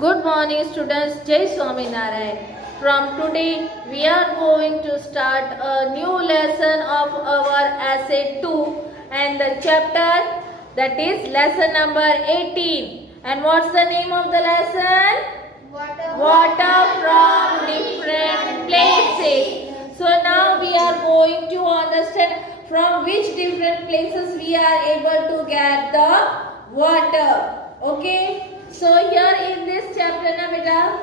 Good morning students, Jai Swaminarayan. From today we are going to start a new lesson of our essay 2 and the chapter that is lesson number 18. And what's the name of the lesson? Water from different places. So now we are going to understand from which different places we are able to get the water. Okay. So here in this chapter na beta,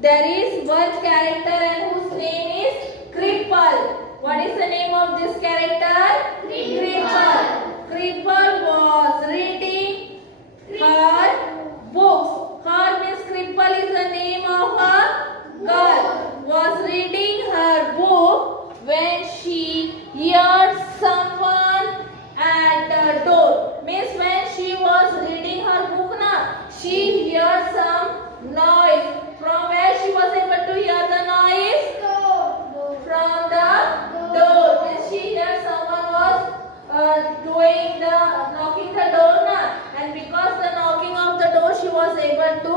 there is one character and whose name is Cripple. What is the name of this character? Cripple. Cripple was reading her books. Her means Cripple is the name of a girl. Was reading her book when she heard someone at the door. Means when she was reading her book na, she heard some noise. From where she was able to hear the noise? From the door. Means she heard someone was knocking the door na, and because the knocking of the door she was able to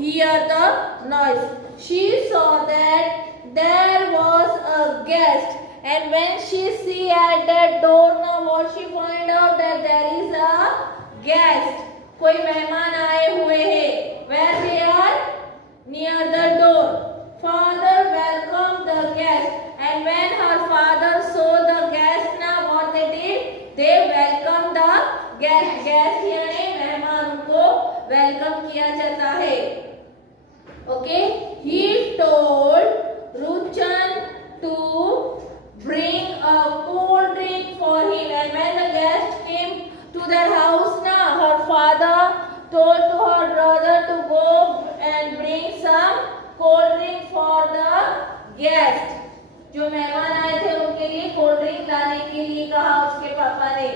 hear the noise. She saw that there was a guest, and when she see at that door now, what she find out that there is a guest. कोई मेहमान आए हुए हैं. Where they are? Near the door. Father welcomed the guest, and when her father saw the guest now, what they did? They welcomed the guest. Guest यानी मेहमान को welcome किया जाता है. Okay. He told Ruchan to bring a cold drink for him, and when the guest came to their house now, her father told to her brother to go and bring some cold drink for the guest. जो मेहमान आए थे उनके लिए cold drink लाने के लिए कहा उसके पापा ने.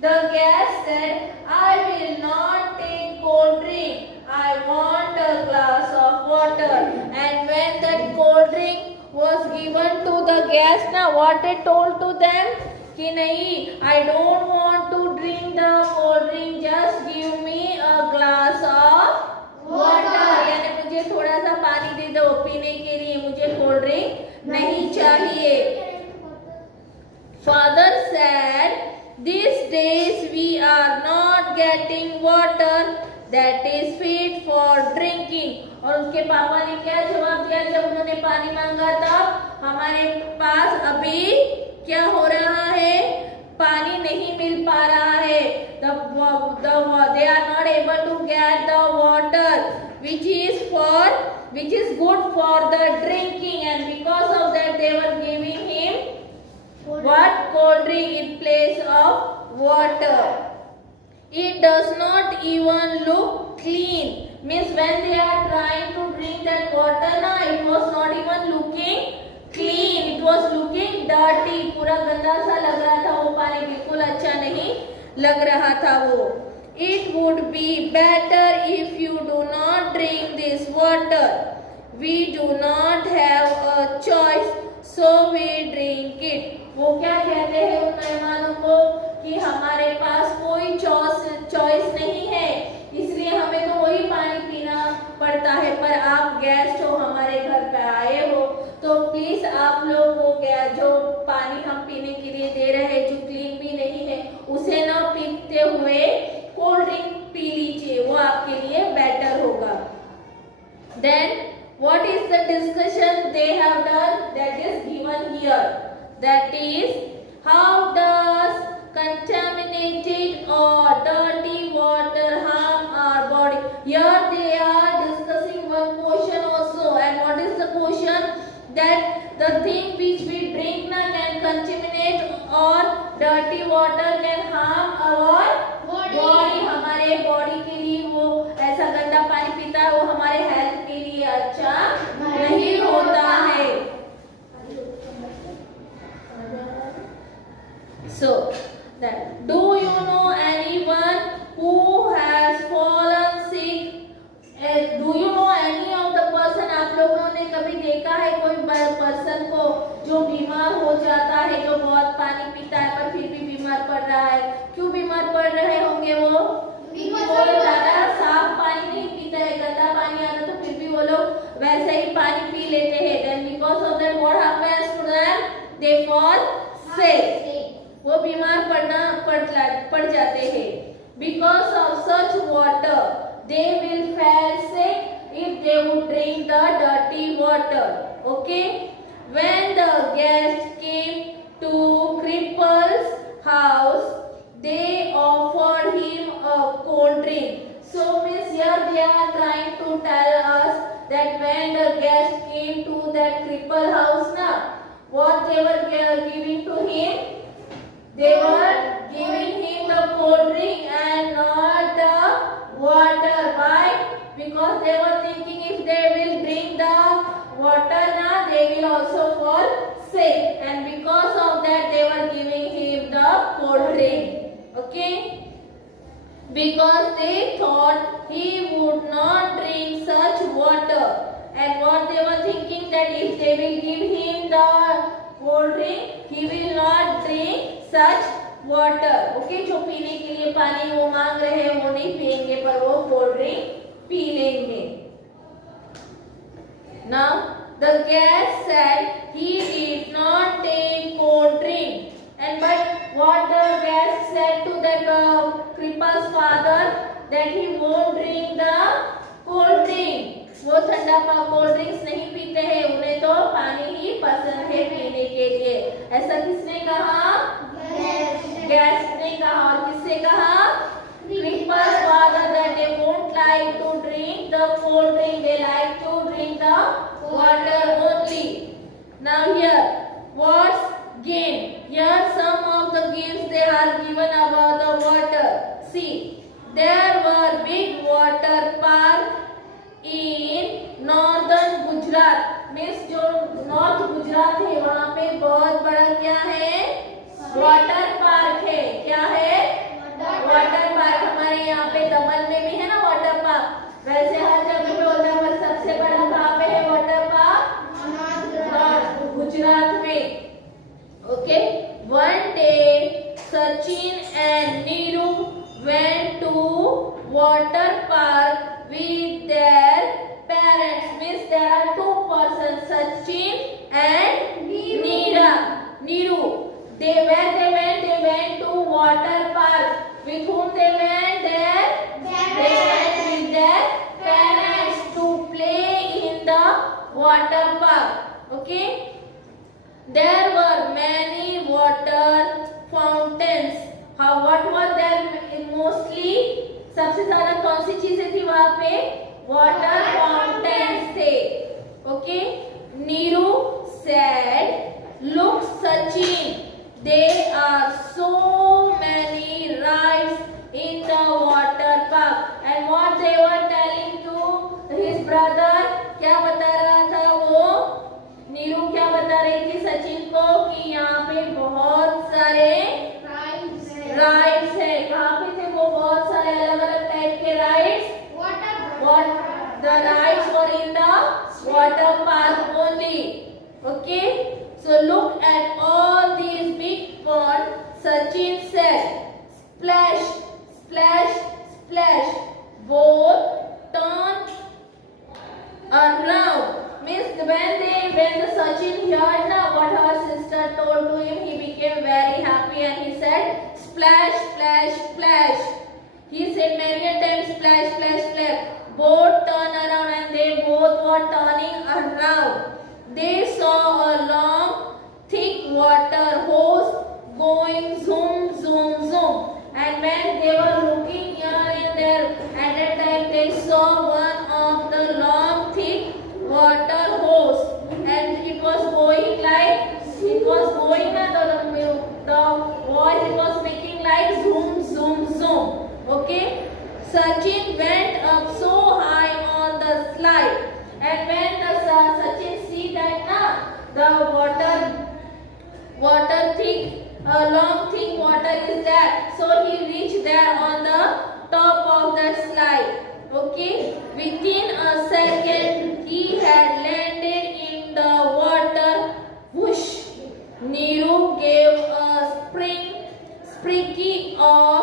The guest said, I will not take cold drink. I want a glass of water. And when that cold drink was given to the guest, now what they told to them? कि नहीं, I don't want to drink the cold drink. Just give me a glass of water. यानी मुझे थोड़ा सा पानी दे दो पीने के लिए, मुझे कोल्ड ड्रिंक नहीं चाहिए. Father said, these days we are not getting water that is fit for drinking. और उसके पापा ने क्या जवाब दिया जब उन्होंने पानी मांगा तब? हमारे पास अभी क्या हो रहा है? पानी नहीं मिल पा रहा है. They are not able to get the water which is good for the drinking, and because of that they were giving him what? Cold drink in place of water. It does not even look clean. Means when they are trying to drink that water na, it was not even looking clean. It was looking dirty. पूरा गंदा सा लग रहा था वो पानी, बिल्कुल अच्छा नहीं लग रहा था वो. It would be better if you do not drink this water. We do not have a choice, so we drink it. वो क्या कहते हैं उन मेहमानों को कि हमारे पास कोई चॉइस नहीं है, इसलिए हमें तो वही पानी पीना पड़ता है. पर आप गेस्ट हो, हमारे घर पे आए हो, तो प्लीज आप लोग वो जो पानी हम पीने के लिए दे रहे हैं जो क्लीन भी नहीं है, उसे ना पीते हुए कोल्ड ड्रिंक पी लीजिए, वो आपके लिए बेटर होगा. Then what is the discussion they have done? That is given here. That is, how does contaminated or dirty water harm our body? Here they are discussing one question also. And what is the question? That the thing which we drink na can contaminate or dirty water can harm our body. हमारे body के लिए वो ऐसा गंदा पानी पीता है, वो हमारे हेल्थ के लिए अच्छा नहीं होता है. So, that do you know anyone who has fallen sick? Do you know any of the person? आप लोगों ने कभी देखा है कोई पर्सन को जो बीमार हो जाता है, जो बहुत पानी पीता है पर फिर भी बीमार पड़ रहा है? क्यों बीमार पड़ रहे होंगे वो? वो ज्यादा साफ पानी नहीं पीता है, गंदा पानी they fall sick. वो बीमार पड़ जाते हैं. Because of such water, they will fall sick if they would drink the dirty water. Okay? When the guest came to cripple's house, they offered him a cold drink. So Miss, here they are trying to tell us that when the guest came to that cripple house, now what they were giving to him? They were giving him the cold drink and not the water. Why? Because they were thinking if they will drink the water now, they will also fall sick. And because of that, they were giving him the cold drink. Okay? Because they thought he would not drink such water. And what they were thinking that if they will give him the cold drink, he will not drink such water. Okay, जो पीने के लिए पानी वो मांग रहे हैं वो नहीं पिएंगे पर वो कोल्ड ड्रिंक पी लेंगे. Now the guest said he did not take cold drink. And but what the guest said to that cripple's father that he won't drink the cold drink. वो ठंडा कोल्ड ड्रिंक्स नहीं पीते हैं, उन्हें तो पानी ही पसंद है पीने के लिए. ऐसा किसने कहा? गेस्ट ने कहा. और किससे कहा? cripple's father that they won't like to drink the cold drink, they like to drink the water only. Now here, what's game? Here some of the games they are given about the water. See, there were big water park in northern Gujarat. Means जो north Gujarat है वहाँ पे बहुत बड़ा क्या है? Water park है. क्या है? Water park. हमारे यहाँ पे दमन में भी है ना वाटर पार्क. वैसे हर जगह पे होता है पर सबसे बड़ा कहाँ पे है वाटर पार्क? गुजरात में. Okay. One day Sachin and Neeru went to water park with their parents. Means there are two persons, Sachin and Neeru. They went to water park. With whom they went there? They went with their parents to play in the water park. Okay? There were many water fountains. What were there mostly? सबसे ज्यादा कौन सी चीजें थी वहाँ पे? Water fountains थे. Okay. Neeru said, "Look, Sachin, there are so many rides in the water park." And what they were telling to his brother? क्या बता रहा था वो? नीरू क्या बता रही थी सचिन को कि यहाँ पे बहुत सारे राइड्स है. कहाँ पे थे वो? बहुत सारे अलग अलग टाइप के rides. The rides were in the water park only. Okay, so look at all these big ponds. Sachin said, "Splash, splash, splash." Both turned around. Means when the Sachin heard now what her sister told to him, he became very happy and he said, "Splash, splash, splash." He said many a time, "Splash, splash, splash." Both turned around and they both were turning around. They saw a long, thick water hose going zoom, zoom, zoom. And when they were looking here and there, at that time they saw one of the long, thick water hose. And it was going the voice, it was making like zoom, zoom, zoom. Okay. Sachin went up so high on the slide, and when the Sachin see that the water thick, long thick water is there, so he reached there on the top of the slide. Okay, within a second he had landed in the water. Whoosh! Neeru gave a sprinkle of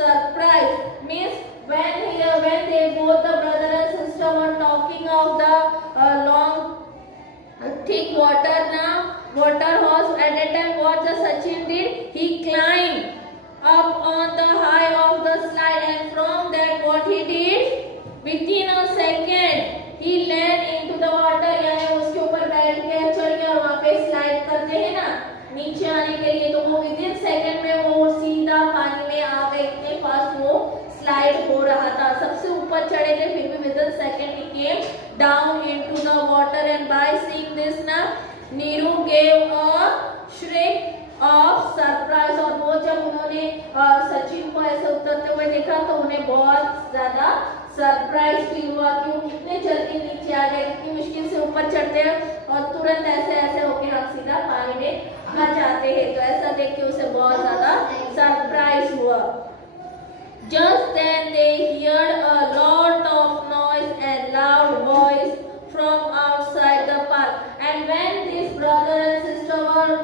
surprise. Means when they both the brother and sister were talking of the long thick water hose, at that time what the Sachin did, he climbed up on the high of the slide, and from that what he did, within a second he land into the water, यानी उसके ऊपर बैठ के चढ़ गया, और वहाँ पे स्लाइड करते हैं ना नीचे आने के लिए, तो वो विदिन सेकंड में वो सीधा पानी में आ गए, इतने फास्ट वो स्लाइड हो रहा था, सबसे ऊपर चढ़े थे, फिर भी विदिन सेकंड ही came down into the water, and by seeing this ना Neeru gave a shriek of surprise, और वो जब उन्होंने सचिन को ऐसे उतरते हुए देखा तो उन्हें बहुत ज्यादा सरप्राइज फील हुआ कि वो कितने जल्दी नीचे आ गए, कितनी मुश्किल से ऊपर चढ़ते हैं और तुरंत ऐसे ऐसे होके हम सीधा पानी में आ जाते हैं, तो ऐसा देख के उसे बहुत ज्यादा सरप्राइज हुआ। Just then they heard a lot of noise and loud voice from outside the park, and when this brother and sister were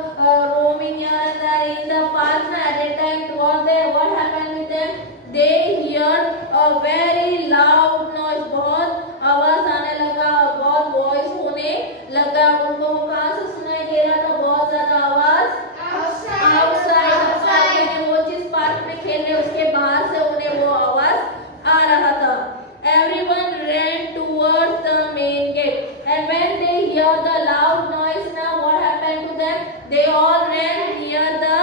roaming here and there in the park, at that time what happened with them, they heard a very loud noise, बहुत आवाज आने लगा, बहुत voice होने लगा, उनको कहाँ से सुनाई दे रहा था, बहुत ज्यादा आवाज आउटसाइड में, वो जिस पार्क में खेल रहे उसके बाहर से उन्हें वो आवाज आ रहा था। Everyone ran towards the main gate, and when they hear the loud noise, now what happened to them, they all ran near the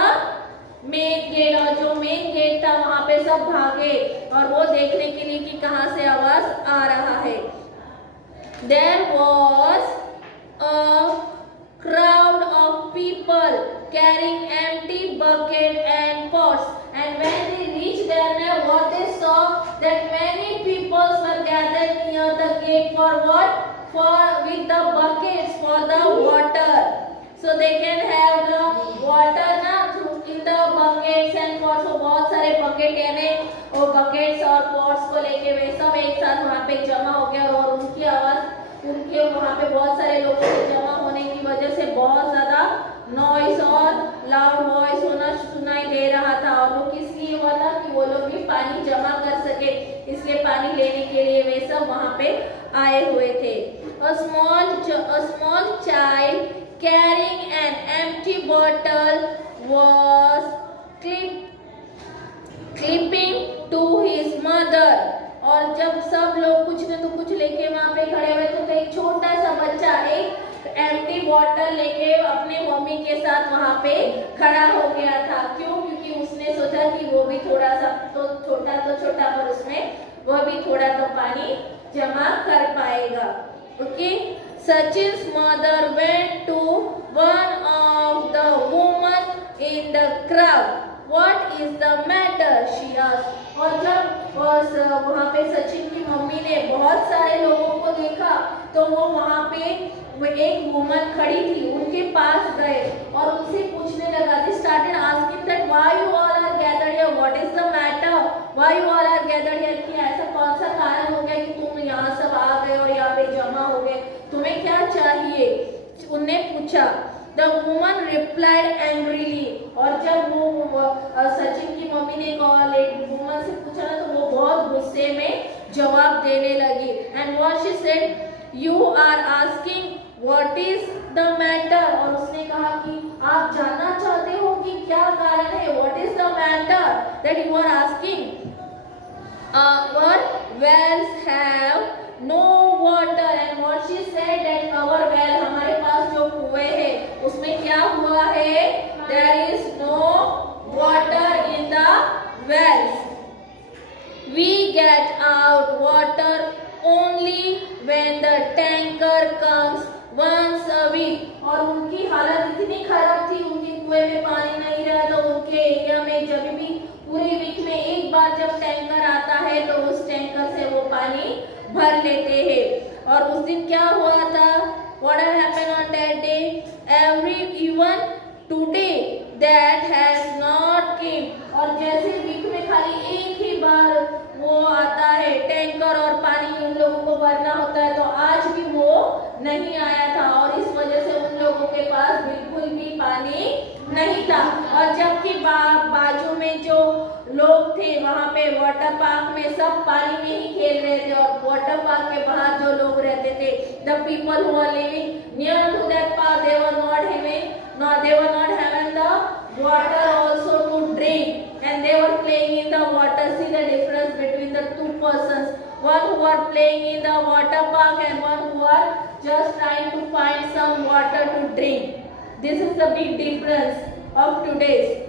main gate, और जो मेन गेट था वहां पे सब भागे और वो देखने के लिए कि कहां से आवाज आ रहा है। There was a crowd of people carrying empty bucket and pots, and when they reached there, what they saw, that many people were gathered near the gate for what? With the buckets for the water, so they can have the water na in the buckets and pots, so बहुत सारे bucket यानी वो buckets और pots को लेके वे सब एक साथ वहाँ पे जमा हो गया, और उनकी आवाज उनके वहाँ पे बहुत सारे लोगों के जमा होने की वजह से बहुत ज्यादा नॉइस और लाउड वॉइस होना सुनाई दे रहा था, और वो किस लिए हुआ था कि वो लोग भी पानी जमा कर सके, इसलिए पानी लेने के लिए वे सब वहाँ पे आए हुए थे। A small child carrying an empty bottle was clipping to his mother, और जब सब लोग कुछ न तो कुछ लेके वहाँ पे खड़े हुए थे, तो एक छोटा सा बच्चा एक एम्प्टी बॉटल लेके अपने मम्मी के साथ वहाँ पे खड़ा हो गया था। क्यों? क्योंकि उसने सोचा कि वो भी थोड़ा सा तो छोटा पर उसमें वो भी थोड़ा तो पानी जमा कर पाएगा। Okay, Sachin's mother went to one of the women in the crowd. What is the matter? She asked. और जब वहाँ पे सचिन की मम्मी ने बहुत सारे लोगों को देखा, तो वो वहाँ पे एक वुमन खड़ी थी, उनके पास गए और उनसे पूछने लगा। They started asking that why you all are gathered here? What is the matter? Why you all are gathered here? कि ऐसा कौन सा कारण हो गया कि तुम यहाँ सब आ गए और यहाँ पे जमा हो गए? तुम्हें क्या चाहिए? उन्हें पूछा। The woman replied angrily, और जब वो सचिन की मम्मी ने वुमन से पूछा ना, तो वो बहुत गुस्से में जवाब देने लगी। And what she said, you are asking what is the matter, और उसने कहा कि आप जानना चाहते हो कि क्या कारण है? What is the matter that you are asking? Our wells have no water, and what she said that our well, हमारे पास जो कुएं है उसमें क्या हुआ है? There is no water in the wells. We get out water only when the tanker comes once a week. और उनकी हालत इतनी खराब थी, उनके कुएं में पानी नहीं रहा, तो उनके एरिया में जब भी पूरी वीक में एक बार जब टैंकर आता है तो उस टैंकर से वो पानी भर लेते हैं। और उस दिन क्या हुआ था? What happened on that day? Even today that has not came. और जैसे वीक में खाली एक ही बार वो आता है टैंकर और पानी उन लोगों को भरना होता है, तो आज भी वो नहीं आया था, और इस वजह से उन लोगों के पास बिल्कुल भी पानी नहीं था। और जबकि बाजू में जो लोग थे वहाँ पे वाटर पार्क में सब पानी में ही खेल रहे थे, और वाटर पार्क के बाहर जो लोग रहते थे, the people who are living near to that park, they were not having no, they were not having the water also to drink, and they were playing in the water. See the difference between the two persons, one who are playing in the water park and one who are just trying to find some water to drink. This is the big difference of today's.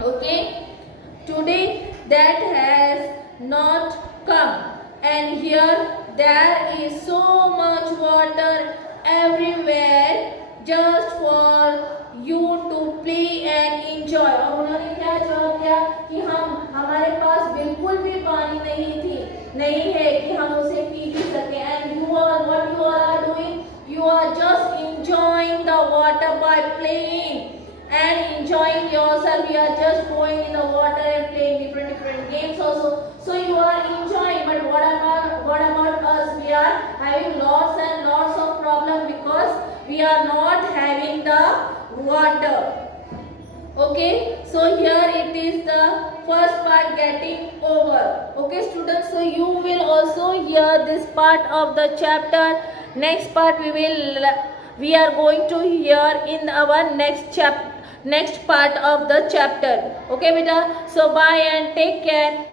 Okay, today that has not come, and here there is so much water everywhere just for you to play and enjoy. और उन्होंने क्या जवाब दिया कि हमारे पास बिल्कुल भी पानी नहीं है कि हम उसे पी भी सके. And you are what you are doing? You are just enjoying the water by playing and enjoying yourself. You are just going in the water and playing different games also. So you are enjoying. But what about us? We are having lots and lots of problems because we are not having the water. Okay, so here it is the first part getting over. Okay students, so you will also hear this part of the chapter. Next part we are going to hear in our next part of the chapter. Okay beta, so bye and take care.